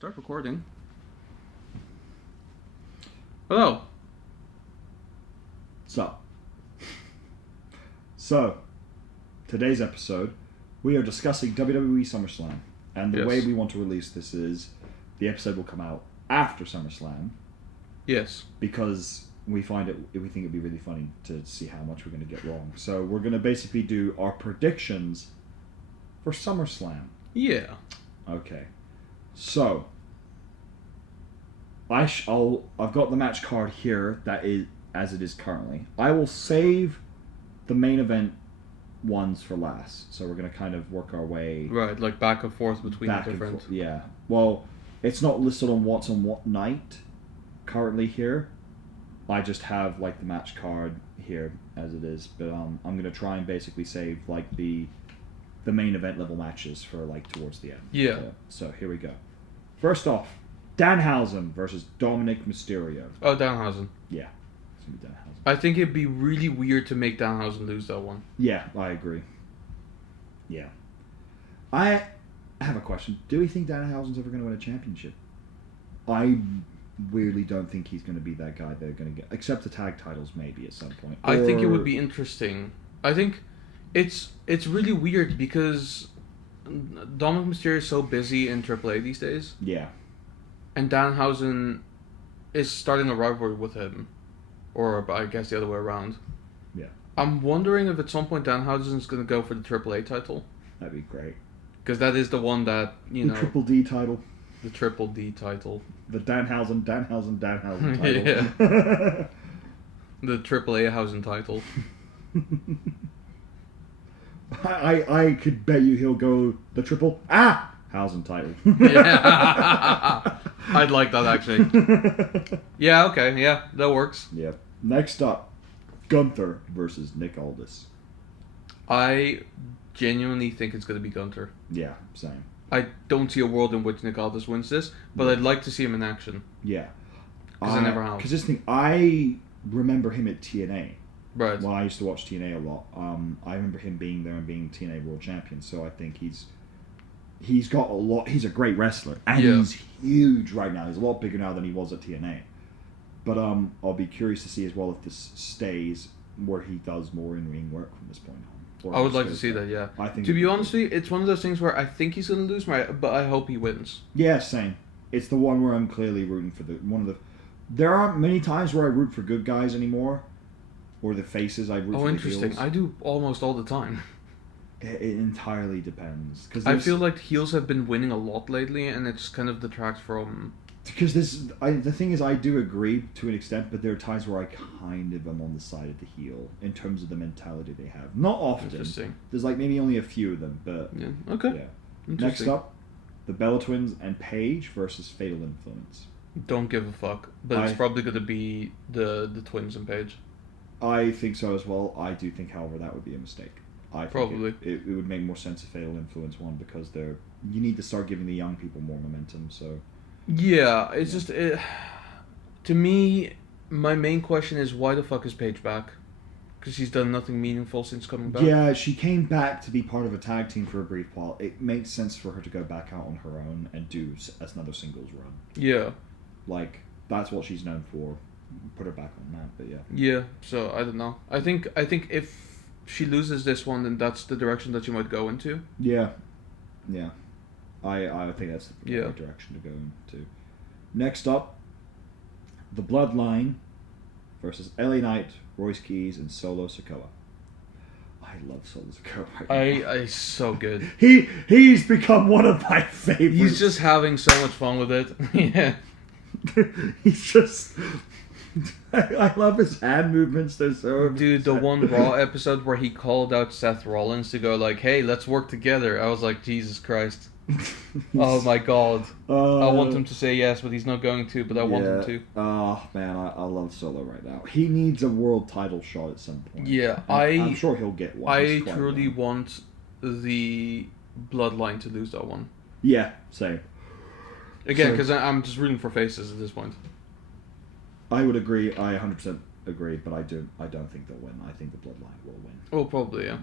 Start recording. Hello. So, today's episode, we are discussing WWE SummerSlam. And the way we want to release this is, the episode will come out after SummerSlam. Yes. Because we think it'd be really funny to see how much we're going to get wrong. So we're going to basically do our predictions for SummerSlam. Yeah. Okay. So, I've got the match card here that is as it is currently. I will save the main event ones for last. So we're going to kind of work our way... Right, like back and forth between the different... Yeah. Well, it's not listed on what's on what night currently here. I just have like the match card here as it is. But I'm going to try and basically save like the main event level matches for like towards the end. Yeah. So here we go. First off, Danhausen versus Dominic Mysterio. Oh, Danhausen. Yeah. It's going to be Danhausen. I think it'd be really weird to make Danhausen lose that one. Yeah, I agree. Yeah. I have a question. Do we think Danhausen's ever going to win a championship? I really don't think he's going to be that guy they're going to get. Except the tag titles maybe at some point. I think it would be interesting. I think it's really weird because Dominic Mysterio is so busy in AAA these days. Yeah. And Danhausen is starting a rivalry with him. Or I guess the other way around. Yeah. I'm wondering if at some point Danhausen's going to go for the AAA title. That'd be great. Because that is the one that, you know... The Triple D title. The Triple D title. The Danhausen title. Yeah. The AAA Hausen title. I could bet you he'll go the Triple Hausen title. Yeah. I'd like that actually. Yeah, okay, yeah, that works. Yeah. Next up, Gunther versus Nick Aldis. I genuinely think it's going to be Gunther. Yeah, same. I don't see a world in which Nick Aldis wins this, but I'd like to see him in action. Yeah. Because I never have. Because this thing, I remember him at TNA. Right. Well, I used to watch TNA a lot. I remember him being there and being TNA World Champion, so I think he's got a lot. He's a great wrestler, and he's huge right now. He's a lot bigger now than he was at TNA. But I'll be curious to see as well if this stays where he does more in-ring work from this point on. I would like to see that. Yeah. I think. To be honest, it's one of those things where I think he's going to lose, but I hope he wins. Yeah, same. It's the one where I'm clearly rooting for There aren't many times where I root for good guys anymore, or the faces I root for. Oh, interesting. Heels. I do almost all the time. It entirely depends. I feel like heels have been winning a lot lately, and it just kind of detracts from... Because the thing is, I do agree to an extent, but there are times where I kind of am on the side of the heel in terms of the mentality they have. Not often. Interesting. There's like maybe only a few of them, but... Yeah, okay. Yeah. Next up, the Bella Twins and Paige versus Fatal Influence. Don't give a fuck, but it's probably going to be the Twins and Paige. I think so as well. I do think, however, that would be a mistake. I think probably. It would make more sense if Fatal Influence won because you need to start giving the young people more momentum. So yeah, it's just to me, my main question is why the fuck is Paige back? Because she's done nothing meaningful since coming back. Yeah, she came back to be part of a tag team for a brief while. It makes sense for her to go back out on her own and do another singles run. Yeah, like that's what she's known for. Put her back on that, but yeah. Yeah, so I don't know. I think if she loses this one, then that's the direction that she might go into. Yeah. I think that's the right direction to go into. Next up, the Bloodline versus LA Knight, Royce Keys, and Solo Sikoa. I love Solo Sikoa right now. He's so good. He's become one of my favorites. He's just having so much fun with it. Yeah. He's just... I love his hand movements. They're so... Dude, the one Raw episode where he called out Seth Rollins to go like, hey, let's work together. I was like, Jesus Christ. Oh my God. I want him to say yes, but he's not going to, but I want him to. Oh, man, I love Solo right now. He needs a world title shot at some point. Yeah, I'm sure he'll get one. I truly want the Bloodline to lose that one. Yeah, same. Again, because I'm just rooting for faces at this point. I would agree. I 100% agree, but I don't think they'll win. I think the Bloodline will win. Oh, probably, yeah.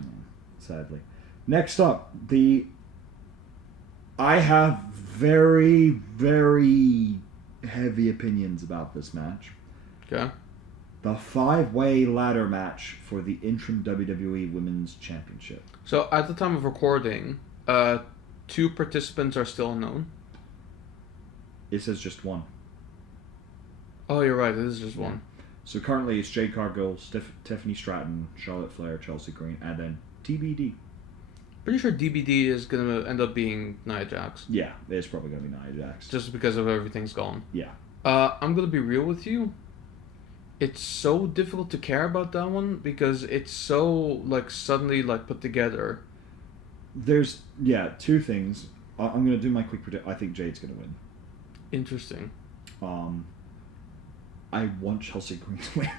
Sadly. Next up, the I have very, very heavy opinions about this match. Okay. The 5-way ladder match for the interim WWE Women's Championship. So at the time of recording, 2 participants are still unknown. It says just one. Oh, you're right. It is just one. So currently it's Jade Cargill, Tiffany Stratton, Charlotte Flair, Chelsea Green, and then TBD. Pretty sure DBD is going to end up being Nia Jax. Yeah, it's probably going to be Nia Jax. Just because of everything's gone. Yeah. I'm going to be real with you. It's so difficult to care about that one because it's so, like, suddenly, like, put together. There's, 2 things. I'm going to do my quick prediction. I think Jade's going to win. Interesting. I want Chelsea Green to win.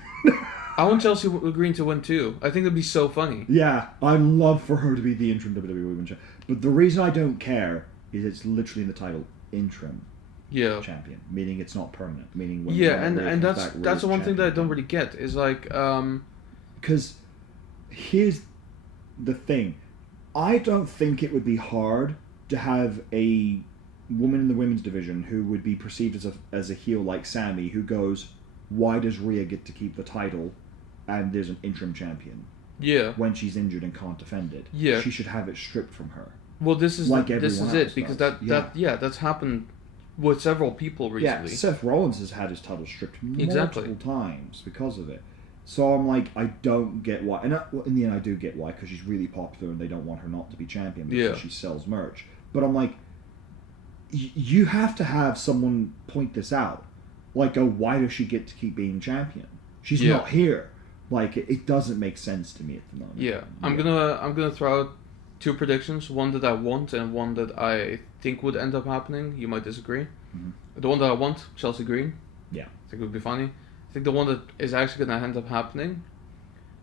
I want Chelsea Green to win too. I think it'd be so funny. Yeah, I'd love for her to be the interim WWE Women's Champion. But the reason I don't care is it's literally in the title, interim champion, meaning it's not permanent. Meaning when and that's the one thing that I don't really get is like because here's the thing, I don't think it would be hard to have a woman in the women's division who would be perceived as a heel like Sammy, who goes, why does Rhea get to keep the title and there's an interim champion? Yeah. When she's injured and can't defend it. Yeah. She should have it stripped from her. Well, this is it because does. that's happened with several people recently. Yeah, Seth Rollins has had his title stripped multiple times because of it. So I'm like, I don't get why. And in the end, I do get why, because she's really popular and they don't want her not to be champion because she sells merch. But I'm like, you have to have someone point this out. Like, why does she get to keep being champion? She's not here. Like, it doesn't make sense to me at the moment. Yeah, I'm gonna throw out 2 predictions. One that I want and one that I think would end up happening. You might disagree. Mm-hmm. The one that I want, Chelsea Green. Yeah, I think it would be funny. I think the one that is actually gonna end up happening,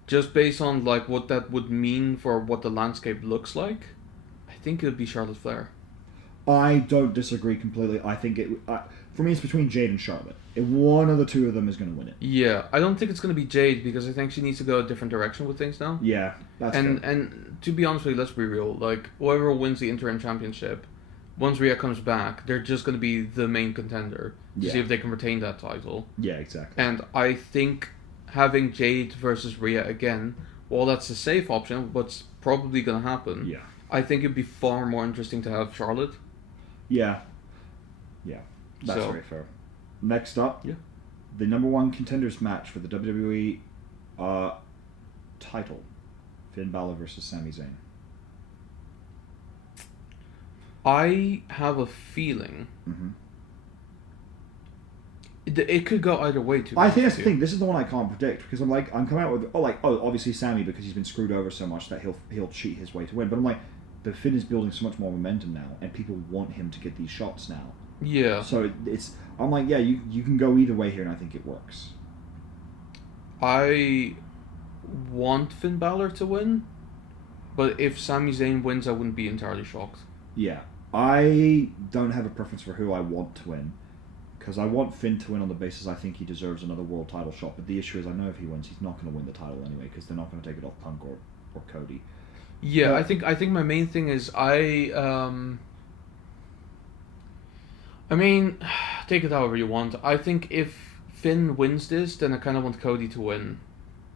just based on like what that would mean for what the landscape looks like, I think it would be Charlotte Flair. I don't disagree completely. I think for me, it's between Jade and Charlotte. If one of the 2 of them is going to win it. Yeah, I don't think it's going to be Jade because I think she needs to go a different direction with things now. Yeah, that's fair. And to be honest with you, let's be real. Like, whoever wins the interim championship, once Rhea comes back, they're just going to be the main contender to see if they can retain that title. Yeah, exactly. And I think having Jade versus Rhea again, while that's a safe option, what's probably going to happen, I think it'd be far more interesting to have Charlotte. Yeah. Yeah. That's very fair. Next up, the number 1 contenders match for the WWE title. Finn Balor versus Sami Zayn. I have a feeling it could go either way. I think that's the thing. This is the one I can't predict because I'm coming out with obviously Sami because he's been screwed over so much that he'll cheat his way to win. But I'm like, but Finn is building so much more momentum now, and people want him to get these shots now. Yeah. So I'm like, yeah, you can go either way here, and I think it works. I want Finn Balor to win, but if Sami Zayn wins, I wouldn't be entirely shocked. Yeah. I don't have a preference for who I want to win, because I want Finn to win on the basis I think he deserves another world title shot, but the issue is I know if he wins, he's not going to win the title anyway, because they're not going to take it off Punk or Cody. Yeah, I think my main thing is I mean, take it however you want. I think if Finn wins this, then I kind of want Cody to win.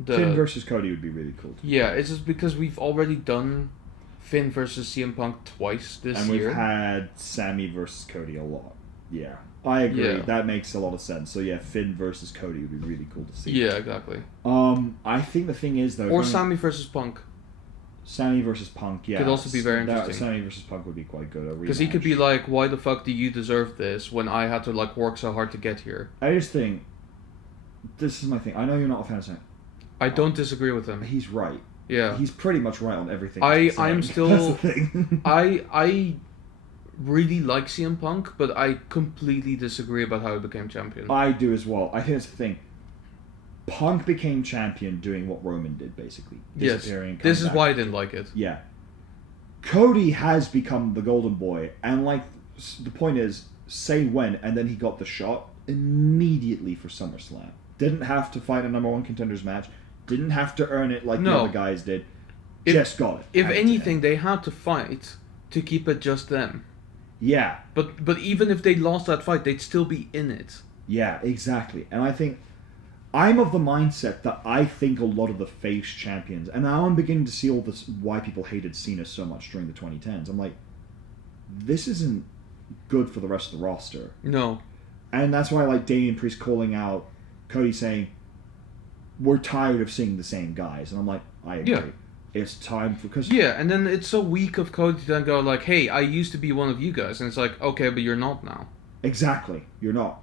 Finn versus Cody would be really cool. Yeah, it's just because we've already done Finn versus CM Punk twice this year. And we've had Sami versus Cody a lot. Yeah, I agree. Yeah. That makes a lot of sense. So yeah, Finn versus Cody would be really cool to see. Yeah, exactly. I think the thing is though... Or Sami versus Punk. Sami versus Punk, yeah. Could also be very interesting. Sami versus Punk would be quite good. Because he could be like, why the fuck do you deserve this when I had to like work so hard to get here? I just think... This is my thing. I know you're not a fan of Sami. I don't disagree with him. He's right. Yeah. He's pretty much right on everything. I'm still... That's the thing. I really like CM Punk, but I completely disagree about how he became champion. I do as well. I think that's the thing. Punk became champion doing what Roman did, basically. Disappearing. Yes. This is why I didn't like it. Yeah. Cody has become the golden boy, and like, the point is, say when, and then he got the shot immediately for SummerSlam. Didn't have to fight a number 1 contenders match. Didn't have to earn it like the other guys did. Just got it. If anything, they had to fight to keep it just them. Yeah. But even if they lost that fight, they'd still be in it. Yeah, exactly. And I think I'm of the mindset that I think a lot of the face champions, and now I'm beginning to see all this why people hated Cena so much during the 2010s. I'm like, this isn't good for the rest of the roster. No. And that's why I like Damian Priest calling out Cody saying, we're tired of seeing the same guys. And I'm like, I agree. Yeah. It's time for... Cause yeah, and then it's so weak of Cody to then go like, hey, I used to be one of you guys. And it's like, okay, but you're not now. Exactly. You're not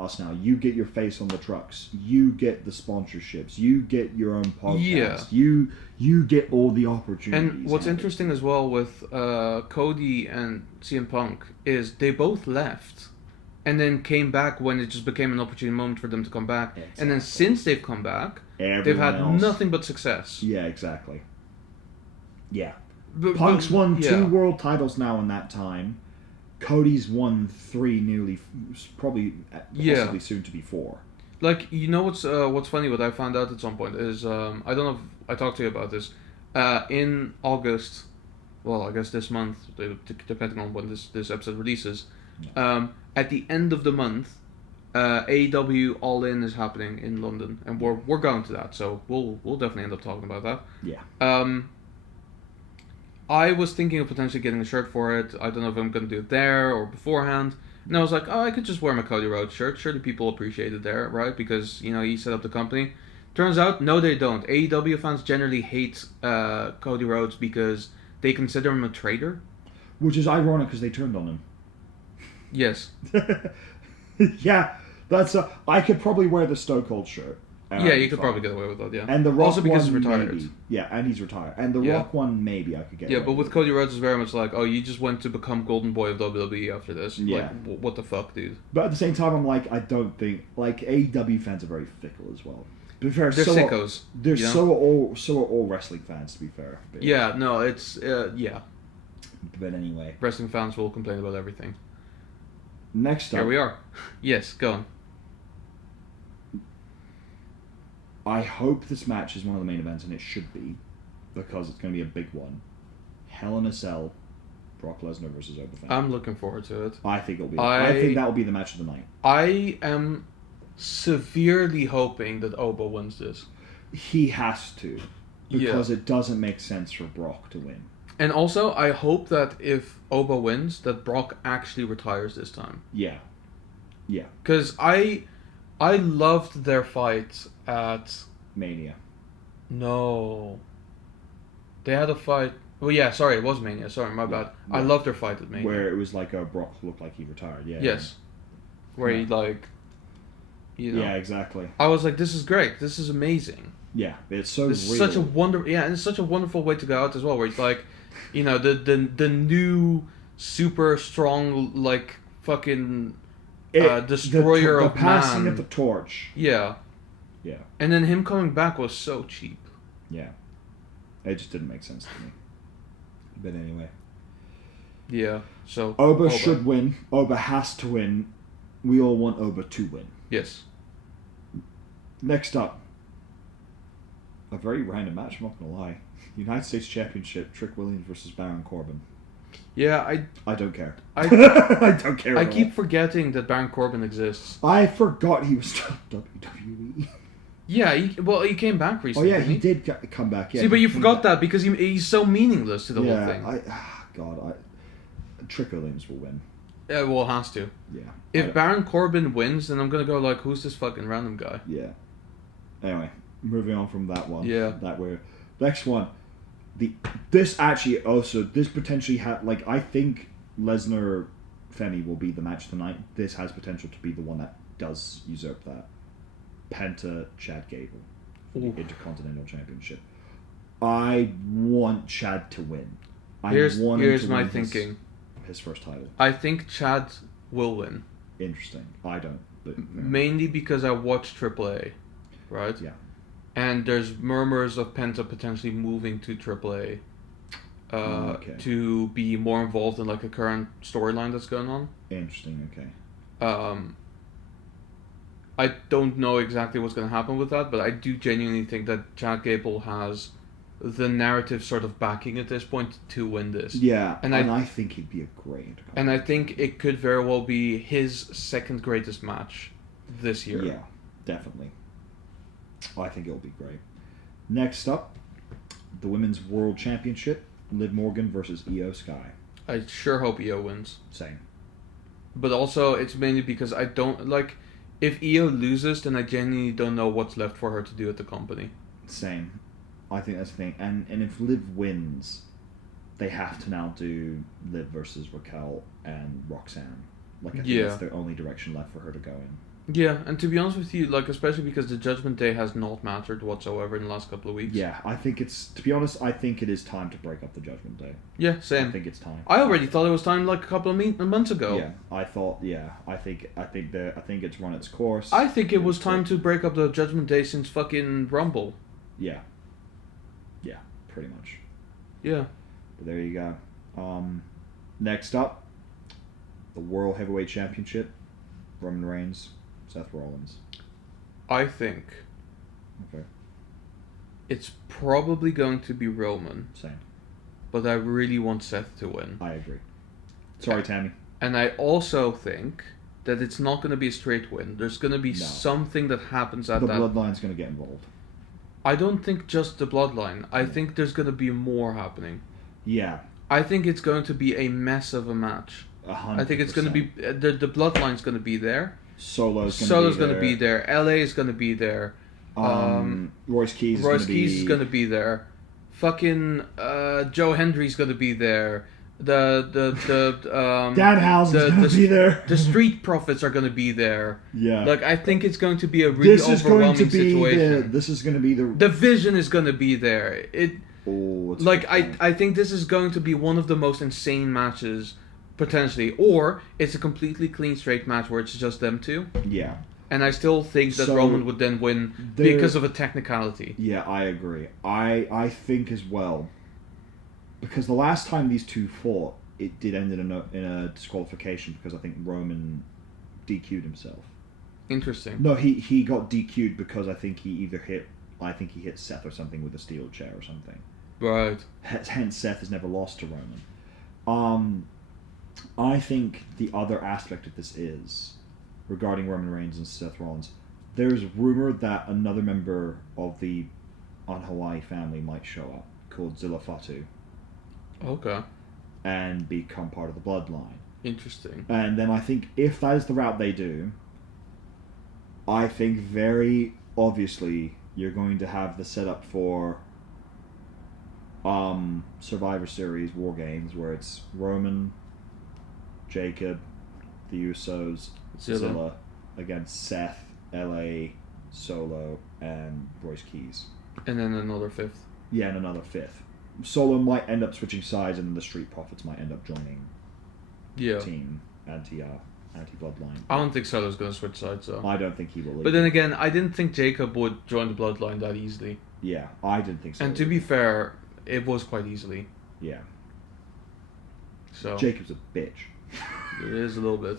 us now. You get your face on the trucks. You get the sponsorships. You get your own podcast. Yeah. You get all the opportunities. And what's interesting as well with Cody and CM Punk is they both left and then came back when it just became an opportune moment for them to come back. Exactly. And then since they've come back, they've had nothing but success. Yeah, exactly. Yeah. Punk's won 2 world titles now in that time. Cody's won 3, nearly, probably, possibly soon to be 4. Like, you know what's funny? What I found out at some point is I don't know if I talked to you about this. In August, well, I guess this month, depending on when this episode releases. At the end of the month, AEW All In is happening in London, and we're going to that, so we'll definitely end up talking about that. Yeah. I was thinking of potentially getting a shirt for it. I don't know if I'm going to do it there or beforehand. And I was like, I could just wear my Cody Rhodes shirt. Surely people appreciate it there, right? Because, he set up the company. Turns out, no, they don't. AEW fans generally hate Cody Rhodes because they consider him a traitor. Which is ironic because they turned on him. Yes. Yeah, I could probably wear the Stone Cold shirt. Yeah, you could probably get away with that, yeah. And the Rock also because one, he's retired. Maybe. Yeah, and he's retired. And the Rock one, maybe I could get away but with it. Cody Rhodes, it's very much like, oh, you just went to become Golden Boy of WWE after this. Yeah. Like, what the fuck, dude? But at the same time, I'm like, I don't think... Like, AEW fans are very fickle as well. To be fair, they're sickos. So are all wrestling fans, to be fair. But, yeah, no, it's... yeah. But anyway. Wrestling fans will complain about everything. Next up... Here we are. Yes, go on. I hope this match is one of the main events, and it should be, because it's going to be a big one. Hell in a Cell, Brock Lesnar versus Oba Femi. I'm looking forward to it. I think it'll be. I think that will be the match of the night. I am severely hoping that Oba wins this. He has to, because it doesn't make sense for Brock to win. And also, I hope that if Oba wins, that Brock actually retires this time. Yeah. Yeah. Because I loved their fight at... Mania. No. They had a fight... Well, yeah, sorry, it was Mania. Sorry, my bad. Yeah. I loved their fight at Mania. Where it was like Brock looked like he retired, yeah. Yes. Where he, like... Yeah, exactly. I was like, this is great. This is amazing. Yeah, it's so real. Such a and it's such a wonderful way to go out as well, where it's like, the new super strong, like, fucking... destroyer the of passing man. of the torch. Yeah. Yeah. And then him coming back was so cheap. Yeah. It just didn't make sense to me. But anyway. Yeah, so... Oba should win. Oba has to win. We all want Oba to win. Yes. Next up. A very random match, I'm not going to lie. United States Championship, Trick Williams versus Baron Corbin. Yeah, I don't care. I don't care. I keep forgetting that Baron Corbin exists. I forgot he was still WWE. Yeah, he came back recently. Oh yeah, he did come back. Yeah, see, but you forgot that because he's so meaningless to the whole thing. Trick Williams will win. Yeah, well, it has to. Yeah. If Baron Corbin wins, then I'm gonna go like, who's this fucking random guy? Yeah. Anyway, moving on from that one. Yeah. Next one. This potentially I think Lesnar Femi will be the match tonight. This has potential to be the one that does usurp that. Penta Chad Gable for the Intercontinental Championship. I want Chad to win. Here's my thinking. His first title. I think Chad will win. Interesting. I don't. But, mainly because I watched AAA, right? Yeah. And there's murmurs of Penta potentially moving to AAA to be more involved in like a current storyline that's going on. Interesting, okay. I don't know exactly what's going to happen with that, but I do genuinely think that Chad Gable has the narrative sort of backing at this point to win this. Yeah, and I think he'd be a great. And I think it could very well be his second greatest match this year. Yeah, definitely. I think it'll be great. Next up, the Women's World Championship, Liv Morgan versus Io Sky. I sure hope Io wins. Same. But also, it's mainly because I don't, like, if Io loses, then I genuinely don't know what's left for her to do at the company. Same. I think that's the thing. And if Liv wins, they have to now do Liv versus Raquel and Roxanne. Like, I think that's the only direction left for her to go in. Yeah, and to be honest with you, like, especially because the Judgment Day has not mattered whatsoever in the last couple of weeks. Yeah, I think to be honest, I think it is time to break up the Judgment Day. Yeah, same. I think it's time. I already thought it was time like a couple of months ago. Yeah, I think it's run its course. I think it was time to break up the Judgment Day since fucking Rumble. Yeah. Yeah, pretty much. Yeah. But there you go. Next up, the World Heavyweight Championship, Roman Reigns, Seth Rollins. I think it's probably going to be Roman. Same. But I really want Seth to win. I agree. Sorry, Tammy. And I also think that it's not going to be a straight win. There's going to be something that happens at the that... Bloodline's going to get involved. I don't think just the Bloodline. I think there's going to be more happening. Yeah. I think it's going to be a mess of a match. 100%. I think it's going to be... The Bloodline's going to be there. Solo's going to be there. LA is going to be there. Royce Keys is going to be there. Fucking Joe Hendry's going to be there. Danhausen's going to be there. The Street Profits are going to be there. Yeah. Like, I think it's going to be a really overwhelming situation. This is going to be the Vision is going to be there. I think this is going to be one of the most insane matches potentially, or it's a completely clean straight match where it's just them two. Yeah. And I still think that Roman would then win because of a technicality. Yeah, I agree. I think as well, because the last time these two fought, it did end in a disqualification because I think Roman DQ'd himself. Interesting. No, he got DQ'd because I think he hit Seth or something with a steel chair or something. Right. Hence, Seth has never lost to Roman. I think the other aspect of this is, regarding Roman Reigns and Seth Rollins, there's rumor that another member of the Hawaii family might show up, called Zilla Fatu. Okay. And become part of the Bloodline. Interesting. And then I think if that is the route they do, I think very obviously you're going to have the setup for Survivor Series War Games, where it's Roman, Jacob, the Usos, Zilla against Seth, LA, Solo, and Royce Keys. And then another fifth. Yeah, and another fifth. Solo might end up switching sides, and then the Street Profits might end up joining Team Anti-Bloodline. I don't think Solo's going to switch sides, though. I don't think he will either. But then again, I didn't think Jacob would join the Bloodline that easily. Yeah, I didn't think so. And to be fair, it was quite easily. Yeah. So Jacob's a bitch. It is a little bit.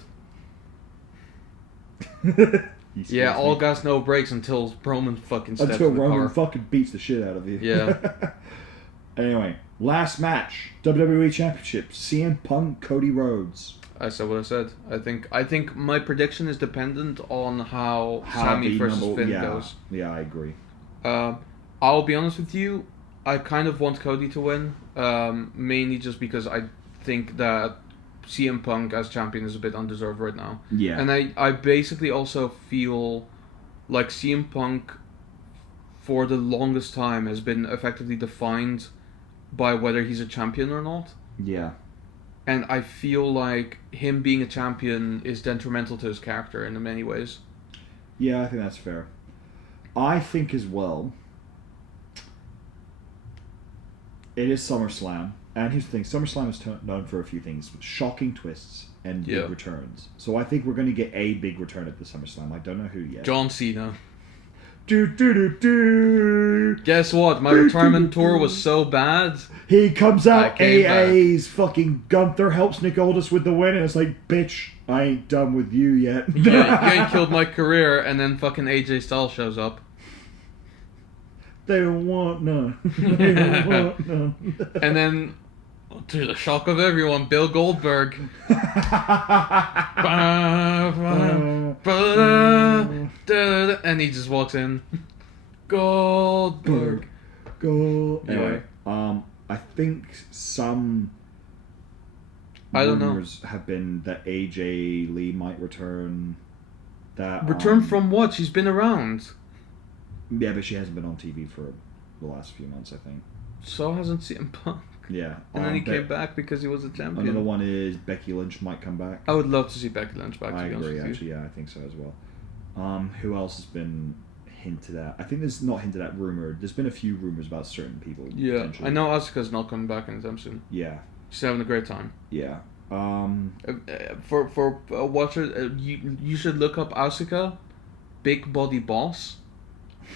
Yeah, all gas, no brakes until Roman fucking steps Until in the Roman car. fucking beats the shit out of you. Yeah. Anyway, last match, WWE Championship, CM Punk, Cody Rhodes. I said what I said. I think my prediction is dependent on how Sami versus Finn goes. Yeah, I agree. I'll be honest with you, I kind of want Cody to win, mainly just because I think that CM Punk as champion is a bit undeserved right now. Yeah. And I basically also feel like CM Punk for the longest time has been effectively defined by whether he's a champion or not. Yeah. And I feel like him being a champion is detrimental to his character in many ways. Yeah, I think that's fair. I think as well, it is SummerSlam. And here's the thing, SummerSlam is known for a few things. Shocking twists and big returns. So I think we're going to get a big return at the SummerSlam. I don't know who yet. John Cena. Do. Guess what? My retirement tour was so bad. He comes out, AA's fucking Gunther helps Nick Aldis with the win, and it's like, bitch, I ain't done with you yet. Yeah, you ain't killed my career, and then fucking AJ Styles shows up. They don't want none. They don't want none. And then, to the shock of everyone, Bill Goldberg. And he just walks in. Goldberg. Anyway, I think some rumors have been that AJ Lee might return. Return from what? She's been around. Yeah, but she hasn't been on TV for the last few months, I think. So hasn't CM Punk. Yeah. And then he came back because he was a champion. Another one is Becky Lynch might come back. I would love to see Becky Lynch back, I agree, actually, yeah, I think so as well. Who else has been hinted at? I think there's not hinted at, rumored. There's been a few rumors about certain people. Yeah, I know Asuka's not coming back anytime soon. Yeah. She's having a great time. Yeah. For watchers, you should look up Asuka, Big Body Boss.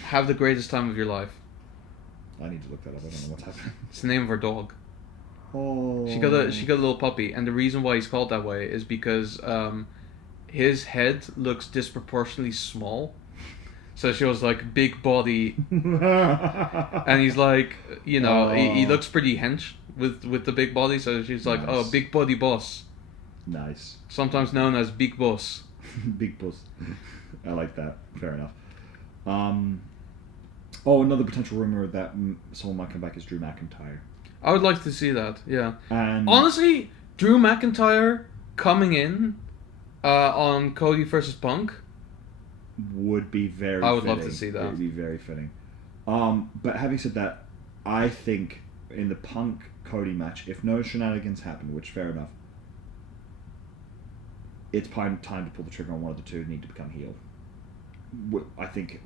Have the greatest time of your life. I need to look that up. I don't know what's happening. It's the name of her dog. Oh. She got a little puppy, and the reason why he's called that way is because his head looks disproportionately small. So she was like big body, and he's like, you know, he looks pretty hench with the big body. So she's like, nice. Oh, Big Body Boss. Nice. Sometimes known as Big Boss. Big Boss. I like that. Fair enough. Another potential rumor that someone might come back is Drew McIntyre. I would like to see that, yeah. And honestly, Drew McIntyre coming in on Cody versus Punk would be very I would fitting. love to see that. It would be very fitting. But having said that, I think in the Punk Cody match, if no shenanigans happen, which fair enough, it's time to pull the trigger on one of the two who need to become heel. I think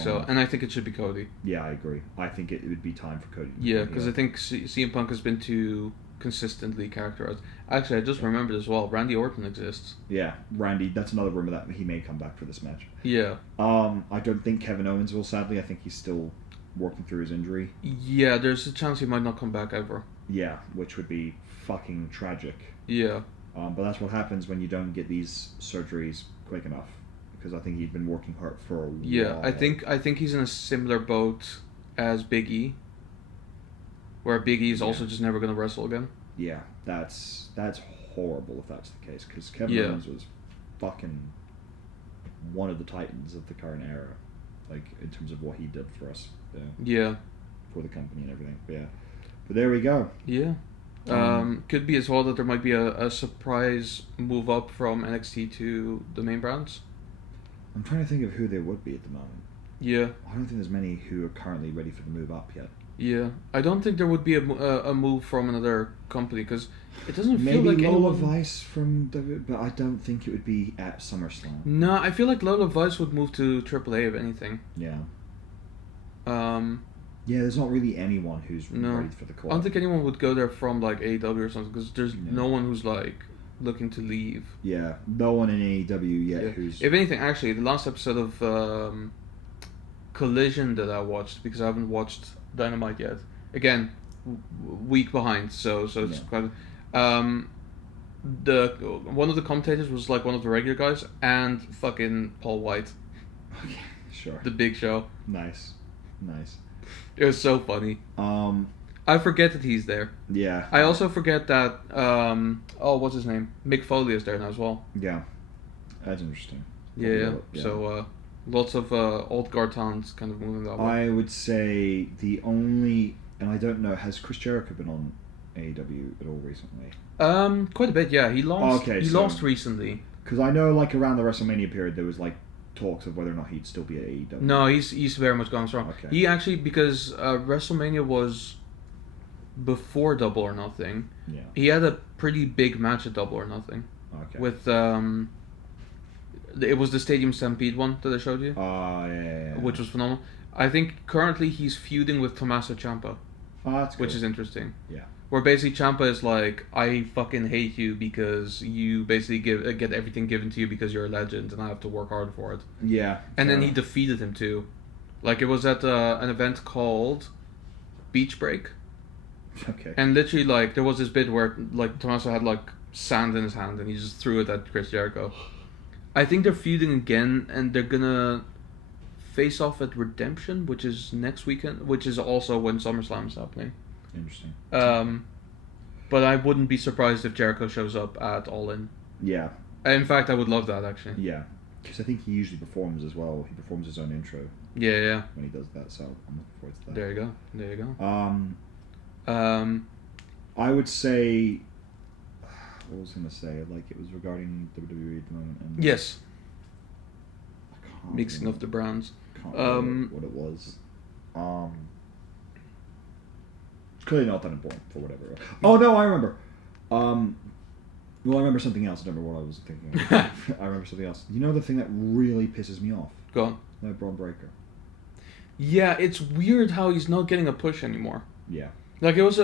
so, and I think it should be Cody. Yeah, I agree. I think it would be time for Cody. Yeah, because I think CM Punk has been too consistently characterized. Actually, I just remembered as well, Randy Orton exists. Yeah, Randy. That's another rumor that he may come back for this match. Yeah. I don't think Kevin Owens will. Sadly, I think he's still working through his injury. Yeah, there's a chance he might not come back ever. Yeah, which would be fucking tragic. Yeah. But that's what happens when you don't get these surgeries quick enough. Because I think he'd been working hard for a while. Yeah, I think he's in a similar boat as Big E, where Big E is also just never going to wrestle again. Yeah, that's horrible if that's the case. Because Kevin Owens was fucking one of the titans of the current era, like in terms of what he did for us. Yeah. For the company and everything. But yeah. But there we go. Yeah. Could be as well that there might be a surprise move up from NXT to the main brands. I'm trying to think of who there would be at the moment. Yeah. I don't think there's many who are currently ready for the move up yet. Yeah. I don't think there would be a move from another company because it doesn't feel like maybe Lola anyone... Vice from but I don't think it would be at SummerSlam. No, I feel like Lola Vice would move to AAA if anything. Yeah. Yeah, there's not really anyone who's ready for the call. I don't think anyone would go there from like AEW or something because there's no one who's like looking to leave. Yeah, no one in AEW yet who's... If anything, actually, the last episode of Collision that I watched, because I haven't watched Dynamite yet. Again, week behind, so it's quite... one of the commentators was like one of the regular guys, and fucking Paul White. Okay, sure. The Big Show. Nice. It was so funny. I forget that he's there. Yeah. I also forget that, what's his name? Mick Foley is there now as well. Yeah. That's interesting. Yeah. So, lots of old guard talents kind of moving that way. I would say the only, and I don't know, has Chris Jericho been on AEW at all recently? Quite a bit, yeah. He lost. Lost recently. Because I know, like around the WrestleMania period, there was like talks of whether or not he'd still be at AEW. No, he's very much gone strong. Okay. He actually, because WrestleMania was before Double or Nothing. Yeah. He had a pretty big match at Double or Nothing. Okay. With it was the Stadium Stampede one that I showed you. Yeah. Which was phenomenal. I think currently he's feuding with Tommaso Ciampa. Oh, that's cool. Which is interesting. Yeah. Where basically Ciampa is like, I fucking hate you because you basically get everything given to you because you're a legend and I have to work hard for it. Yeah. And then he defeated him too. Like it was at an event called Beach Break. Okay. And literally like there was this bit where like Tommaso had like sand in his hand and he just threw it at Chris Jericho. I think they're feuding again and they're gonna face off at Redemption, which is next weekend, which is also when SummerSlam is happening. Interesting. But I wouldn't be surprised if Jericho shows up at All In. Yeah. In fact, I would love that, actually. Yeah. Because I think he usually performs as well. He performs his own intro. Yeah. When he does that, so I'm looking forward to that. There you go. I would say... What was I going to say? Like, it was regarding WWE at the moment. And yes. I can't Mixing remember. of the brands. Can't remember what it was. It's clearly not that important for whatever. Oh no, I remember. Well, I remember something else. I don't remember what I was thinking of. I remember something else. You know the thing that really pisses me off? Go on. No, Braun Breaker. Yeah, it's weird how he's not getting a push anymore. Yeah. Like it was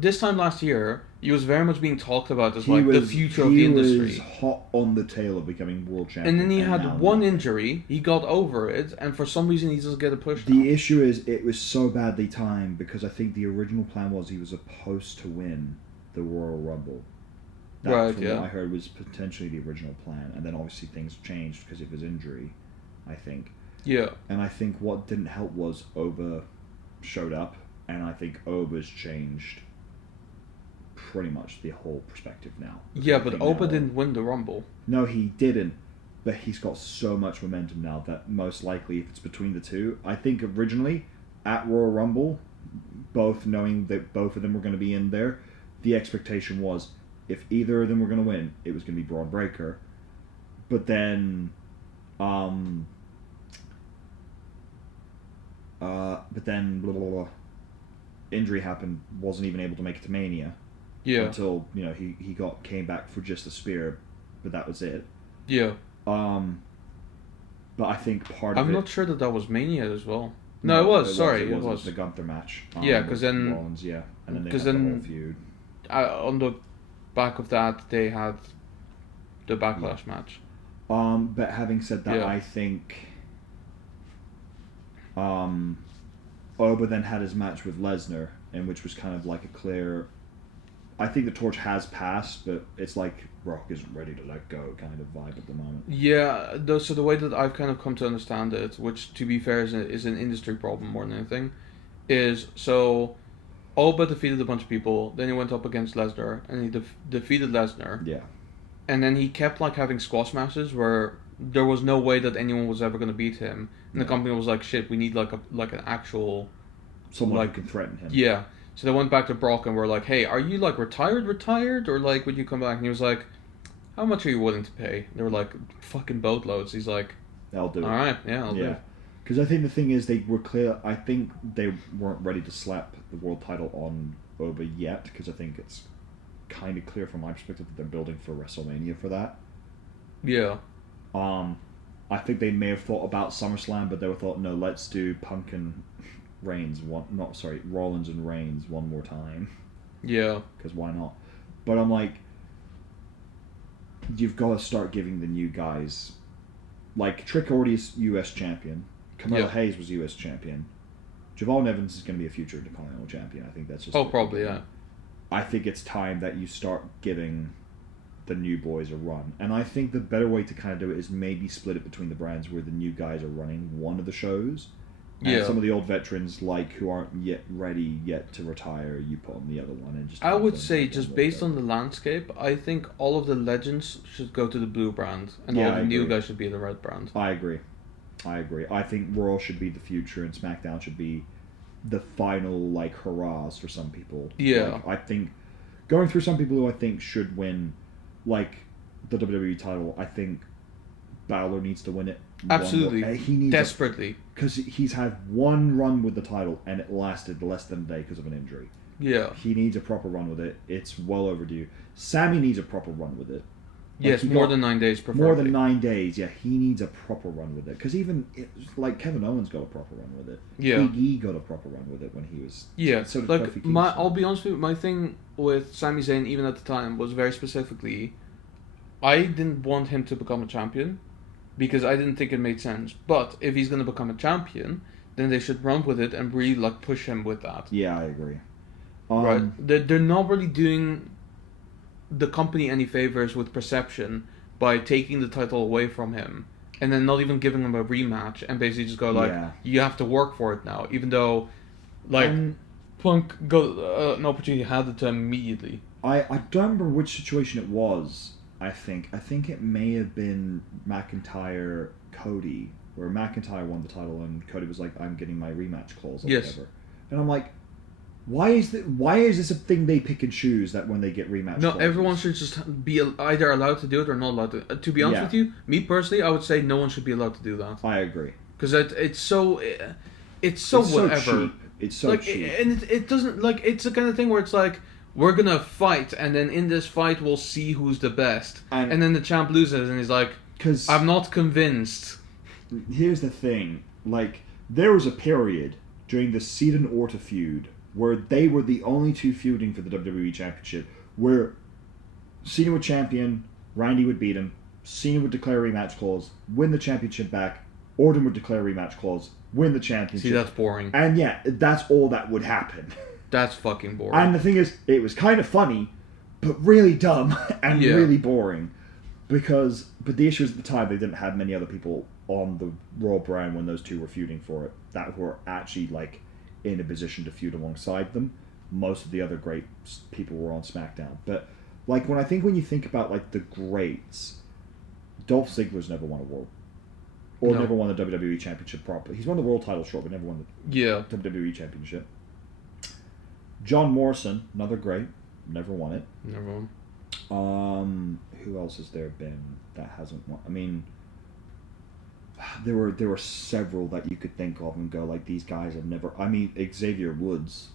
this time last year, he was very much being talked about as the future of the industry. He was hot on the tail of becoming world champion. And then he had one injury, he got over it, and for some reason he doesn't get a push. The issue is it was so badly timed because I think the original plan was he was supposed to win the Royal Rumble. That, from what I heard, was potentially the original plan, and then obviously things changed because of his injury, I think. Yeah. And I think what didn't help was Oba showed up. And I think Oba's changed pretty much the whole perspective now. Yeah, but Oba didn't win the Rumble. No, he didn't. But he's got so much momentum now that most likely, if it's between the two, I think originally at Royal Rumble, both knowing that both of them were going to be in there, the expectation was if either of them were going to win, it was going to be Braun Breaker. But then, blah, blah, blah. Injury happened, wasn't even able to make it to Mania. Yeah. Until, he came back for just a spear, but that was it. Yeah. But I think I'm not sure that was Mania as well. No, it was. It was the Gunther match. Yeah, because then Rollins, and then they had the whole feud. On the back of that, they had the Backlash match. But having said that, I think Oba then had his match with Lesnar, and which was kind of like a clear... I think the torch has passed, but it's like Rock isn't ready to let go kind of vibe at the moment. Yeah, so the way that I've kind of come to understand it, which to be fair is an industry problem more than anything, is so Oba defeated a bunch of people, then he went up against Lesnar, and he defeated Lesnar. Yeah. And then he kept having squash matches where there was no way that anyone was ever going to beat him. And the company was like, shit, we need an actual... Someone who can threaten him. Yeah. So they went back to Brock and were like, hey, are you retired? Or would you come back? And he was like, how much are you willing to pay? They were like, fucking boatloads. He's like, I'll do it. All right, yeah, I'll do it. Because I think the thing is, they were clear. I think they weren't ready to slap the world title on Oba yet, because I think it's kind of clear from my perspective that they're building for WrestleMania for that. Yeah. I think they may have thought about SummerSlam, but they thought, no, let's do Punk and Rollins and Reigns one more time. Yeah. Because why not? But I'm like, you've got to start giving the new guys, like Trick already is U.S. champion. Carmelo Hayes was U.S. champion. Javon Evans is going to be a future Intercontinental champion. I think that's just... Oh, probably, yeah. I think it's time that you start giving the new boys a run. And I think the better way to kind of do it is maybe split it between the brands where the new guys are running one of the shows. And some of the old veterans, who aren't yet ready to retire, you put on the other one. And just I would say, just based on the landscape, I think all of the legends should go to the blue brand, and all the new guys should be the red brand. I agree. I think Raw should be the future, and SmackDown should be the final, hurrahs for some people. Yeah. I think, going through some people who I think should win, the WWE title, I think Balor needs to win it. Absolutely. He needs desperately. Because he's had one run with the title, and it lasted less than a day because of an injury. Yeah. He needs a proper run with it. It's well overdue. Sammy needs a proper run with it. Yes, more than 9 days, preferably. More than 9 days, yeah. He needs a proper run with it. Because even, Kevin Owens got a proper run with it. Yeah. Big E got a proper run with it when he was... Yeah. So I'll be honest with you, my thing with Sami Zayn, even at the time, was very specifically, I didn't want him to become a champion, because I didn't think it made sense. But if he's going to become a champion, then they should run with it and really push him with that. Yeah, I agree. Right. They're not really doing the company any favors with perception by taking the title away from him and then not even giving him a rematch, and basically just go like, you have to work for it now, even though, like, Punk got an opportunity, had it to him immediately. I don't remember which situation it was. I think it may have been McIntyre Cody, where McIntyre won the title and Cody was like, "I'm getting my rematch clause," or whatever. And I'm like, why is this a thing they pick and choose, that when they get rematch? No, clauses? Everyone should just be either allowed to do it or not allowed to. To be honest with you, me personally, I would say no one should be allowed to do that. I agree. Because it's so whatever. So cheap. It's so cheap. And it doesn't, like, it's the kind of thing where it's like, we're gonna fight, and then in this fight we'll see who's the best. And then the champ loses, and he's like, I'm not convinced. Here's the thing. Like, there was a period during the Cena and Orta feud where they were the only two feuding for the WWE Championship, where Cena would champion, Randy would beat him, Cena would declare a rematch clause, win the championship back, Orton would declare a rematch clause, win the championship. See, that's boring. And yeah, that's all that would happen. That's fucking boring. And the thing is, it was kind of funny, but really dumb and really boring. But the issue is, at the time, they didn't have many other people on the Raw brand when those two were feuding for it that were actually, like, in a position to feud alongside them. Most of the other great people were on SmackDown. But, like, when you think about, like, the greats, Dolph Ziggler's never won a world. Or never won the WWE Championship properly. He's won the world title short, but never won the WWE Championship. John Morrison, another great, never won it. Never won. Who else has there been that hasn't won? I mean, there were several that you could think of and go, like, these guys have never. I mean, Xavier Woods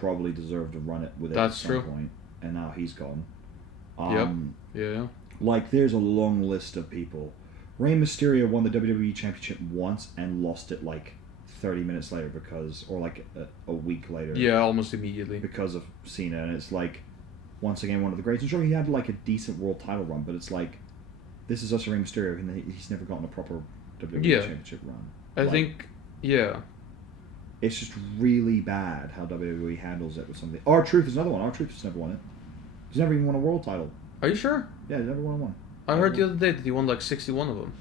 probably deserved to run it with it at some point, and now he's gone. Yeah. Like, there's a long list of people. Rey Mysterio won the WWE Championship once and lost it, like, 30 minutes later or like a week later. Yeah, almost immediately. Because of Cena, and it's like, once again, one of the greats. And sure, he had, like, a decent world title run, but it's like, this is also Rey Mysterio, and he's never gotten a proper WWE Championship run. I think. It's just really bad how WWE handles it with something. R-Truth is another one. R-Truth has never won it. He's never even won a world title. Are you sure? Yeah, he's never won one. I heard the other day that he won like 61 of them.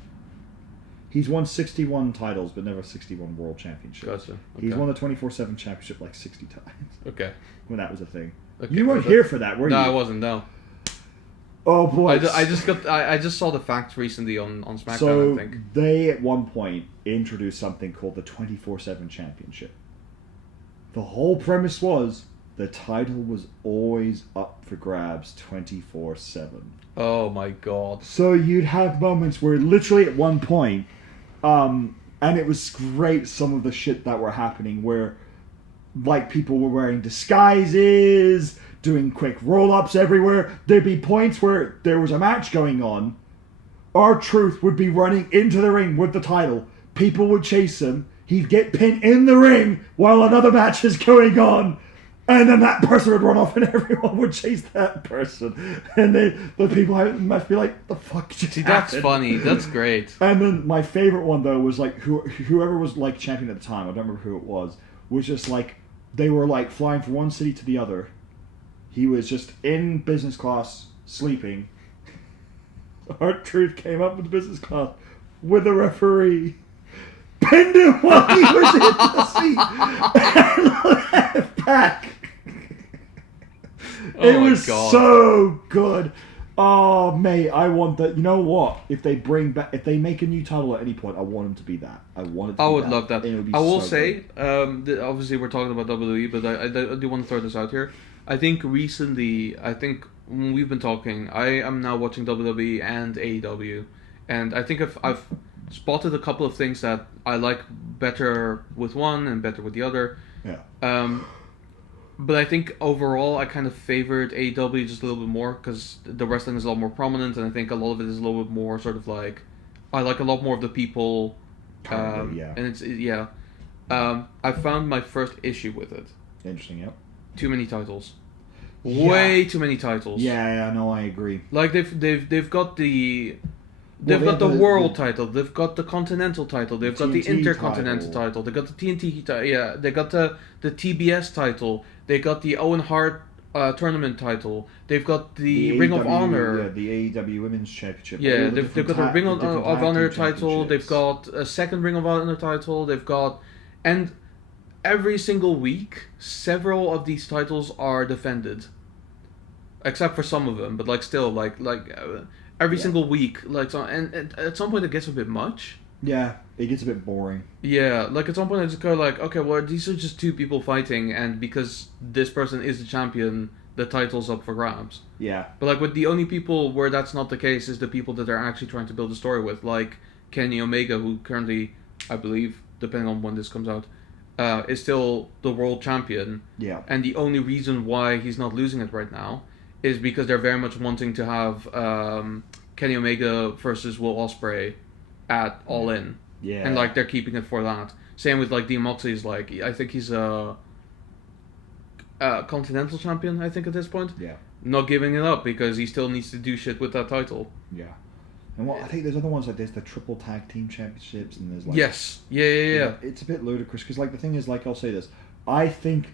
He's won 61 titles, but never 61 world championships. Gotcha. Okay. He's won the 24/7 championship like 60 times. Okay. When that was a thing. Okay, you weren't here for that, were you? No, I wasn't. No. Oh boy! I just saw the facts recently on SmackDown. So I think they at one point introduced something called the 24/7 championship. The whole premise was the title was always up for grabs 24/7. Oh my god! So you'd have moments where literally at one point, and it was great. Some of the shit that were happening where, like, people were wearing disguises, doing quick roll-ups everywhere. There'd be points where there was a match going on. R-Truth would be running into the ring with the title. People would chase him. He'd get pinned in the ring while another match is going on. And then that person would run off and everyone would chase that person. And the people must be like, the fuck just happened? That's funny. That's great. And then my favorite one, though, was like whoever was like champion at the time, I don't remember who it was just like, they were like flying from one city to the other. He was just in business class, sleeping. R-Truth came up with business class with a referee. Pinned him while he was in the seat. And left back. It was so good. Oh, mate, I want that. You know what? If they make a new title at any point, I want him to be that. I would love that. I will say, obviously we're talking about WWE, but I do want to throw this out here. I think recently, when we've been talking, I am now watching WWE and AEW, and I think I've spotted a couple of things that I like better with one and better with the other. Yeah. But I think overall I kind of favored AEW just a little bit more because the wrestling is a lot more prominent, and I think a lot of it is a little bit more sort of like, I like a lot more of the people. And I found my first issue with it. Interesting, yep. Too many titles. Way too many titles. Yeah, no, I agree. Like they've got the world title, they've got the continental title, they've got the intercontinental title, they got the TNT title, they got the TBS title, they got the Owen Hart tournament title. They've got the Ring of Honor. Yeah, the AEW Women's Championship. Yeah, they've got the Ring of Honor title. They've got a second Ring of Honor title. They've got, and every single week, several of these titles are defended, except for some of them. But like still, every single week, so, and at some point it gets a bit much. Yeah, it gets a bit boring. Yeah, like at some point I just go like, okay, well these are just two people fighting, and because this person is the champion, the title's up for grabs. Yeah. But like with the only people where that's not the case is the people that they're actually trying to build a story with, like Kenny Omega, who currently, I believe, depending on when this comes out, is still the world champion. Yeah. And the only reason why he's not losing it right now is because they're very much wanting to have Kenny Omega versus Will Ospreay at All In. Yeah. And like they're keeping it for that. Same with like Dean Moxley's, like I think he's a Continental champion, I think, at this point. Yeah. Not giving it up because he still needs to do shit with that title. Yeah. And I think there's other ones, like there's the triple tag team championships, and there's like... Yes. Yeah. It's a bit ludicrous, because like the thing is, like I'll say this, I think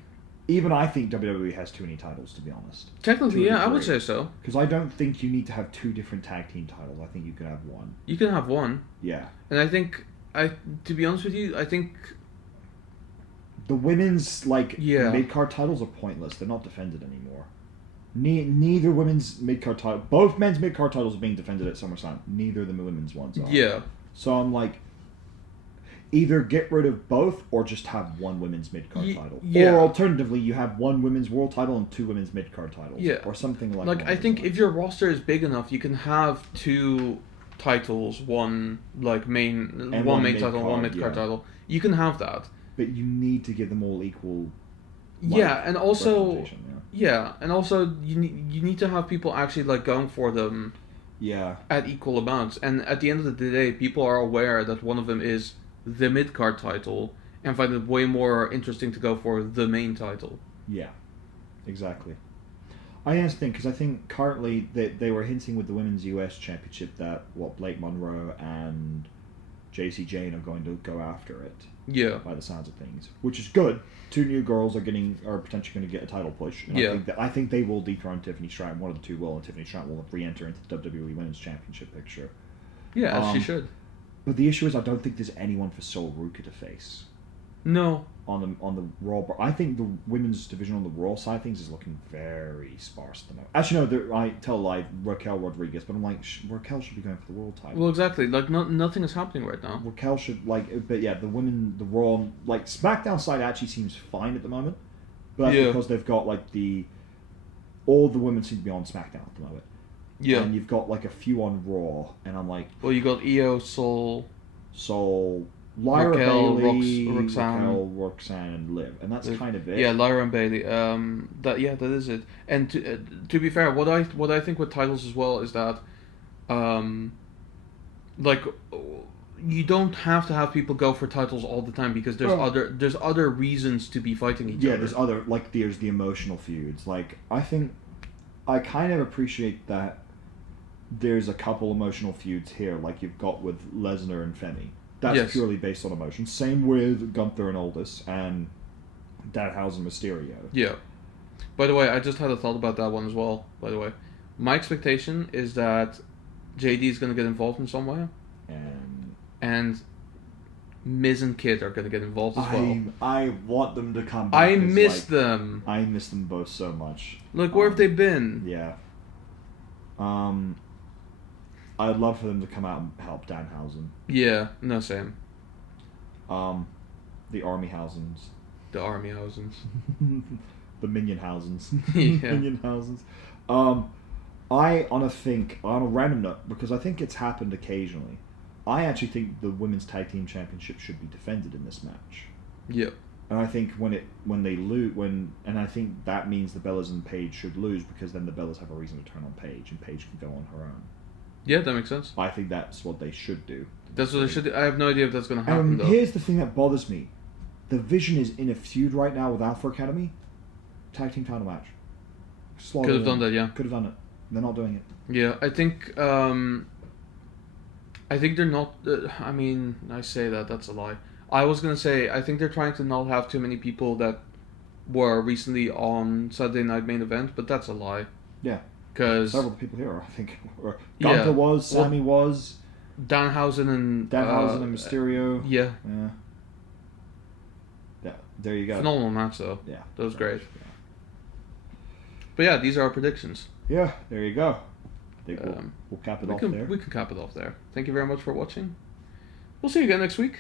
WWE has too many titles, to be honest. Technically, yeah, I would say so. Because I don't think you need to have two different tag team titles. I think you can have one. You can have one. Yeah. And I think, to be honest with you, I think... The women's, mid-card titles are pointless. They're not defended anymore. Neither women's mid-card title... Both men's mid-card titles are being defended at SummerSlam. Neither of the women's ones are. Yeah. So I'm like... Either get rid of both or just have one women's mid-card title. Yeah. Or alternatively, you have one women's world title and two women's mid-card titles. Yeah. Or something like that. Like, I think if your roster is big enough, you can have two titles, one main title, one mid-card title. You can have that. But you need to give them all equal... and also... Yeah, and also you need to have people actually going for them at equal amounts. And at the end of the day, people are aware that one of them is the mid-card title and find it way more interesting to go for the main title. Yeah, exactly. I honestly think, because I think currently they were hinting with the Women's US Championship that Blake Monroe and JC Jane are going to go after it. Yeah. By the sounds of things. Which is good. Two new girls are potentially going to get a title push. And I think they will dethrone Tiffany Stratton. One of the two will, and Tiffany Stratton will re-enter into the WWE Women's Championship picture. Yeah, she should. But the issue is, I don't think there's anyone for Sol Ruka to face. No. On the Raw, I think the women's division on the Raw side of things is looking very sparse at the moment. Actually, no, I tell a lie, Raquel Rodriguez, but I'm like, Raquel should be going for the world title. Well, exactly. Nothing is happening right now. Raquel should, but yeah, the Raw, SmackDown side actually seems fine at the moment. But that's because they've got, all the women seem to be on SmackDown at the moment. Yeah. And you've got, a few on Raw, and I'm like... Well, you got Io, Sol, Lyra Raquel, Bailey, Roxanne, and Liv, and that's kind of it. Yeah, Lyra and Bailey. That is it. And to be fair, what I think with titles as well is that, you don't have to have people go for titles all the time because there's other reasons to be fighting each other. Yeah, there's other there's the emotional feuds. I think I kind of appreciate that. There's a couple emotional feuds here, like you've got with Lesnar and Femi. That's purely based on emotion. Same with Gunther and Aldis and Danhausen and Mysterio. Yeah. By the way, I just had a thought about that one as well, by the way. My expectation is that JD is going to get involved in some way. And Miz and Kid are going to get involved as well. I want them to come back. I miss them. I miss them both so much. Where have they been? Yeah. I'd love for them to come out and help Danhausen. Yeah, no, same. The Armyhausens. The Armyhausens. The Minionhausens. Yeah. Minionhausens. On a random note, because I think it's happened occasionally, I actually think the Women's Tag Team Championship should be defended in this match. Yep. And I think when they lose, and I think that means the Bellas and Paige should lose, because then the Bellas have a reason to turn on Paige, and Paige can go on her own. Yeah, that makes sense. I think that's what they should do. That's what they should do. I have no idea if that's going to happen, though. Here's the thing that bothers me. The Vision is in a feud right now with Alpha Academy. Tag team title match. Could have done that, yeah. Could have done it. They're not doing it. Yeah, I think they're not... I say that, that's a lie. I was going to say, I think they're trying to not have too many people that were recently on Saturday Night Main Event, but that's a lie. Yeah. Because several people here, I think. Gunther was, Sammy was. Danhausen and Mysterio. Yeah. Yeah, there you go. Phenomenal match, though. Yeah. That was great. Yeah. But yeah, these are our predictions. Yeah, there you go. I think we'll cap it off there. We can cap it off there. Thank you very much for watching. We'll see you again next week.